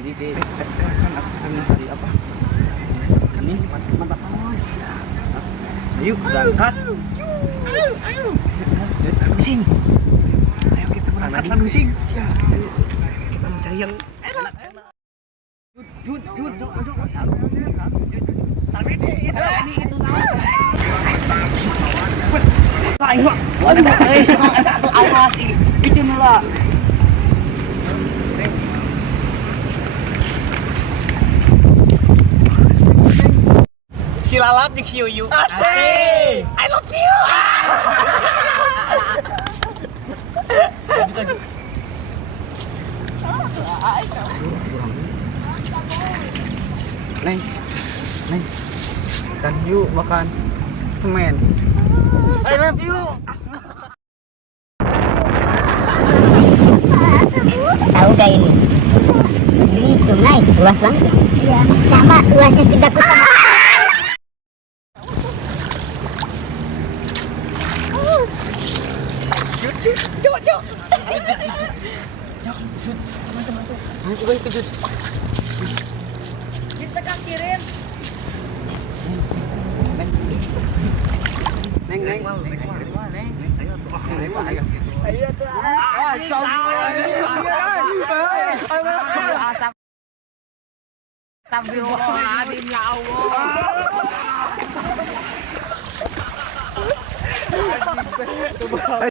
Ini deh, kan aku akan mencari apa? Kami mantap. Oh, siap. Ayo berangkat. Ayo. Pusing. Ayo kita berangkat lah pusing. Siap. Ayo. Kita mencari yang enak. Jut. Sampai ini itu. Ayo. Ada awas ini. Itu malah. Silalap di Kyuyu. Asik. I love you. Neng. Kan yuk makan semen. I love you. Tahu gak ini? Ini sungai luas banget. Iya. Sama luasnya Cidaku. Kita kan kirim. Neng. Ayo tuh. Astagfirullahaladzim ya Allah.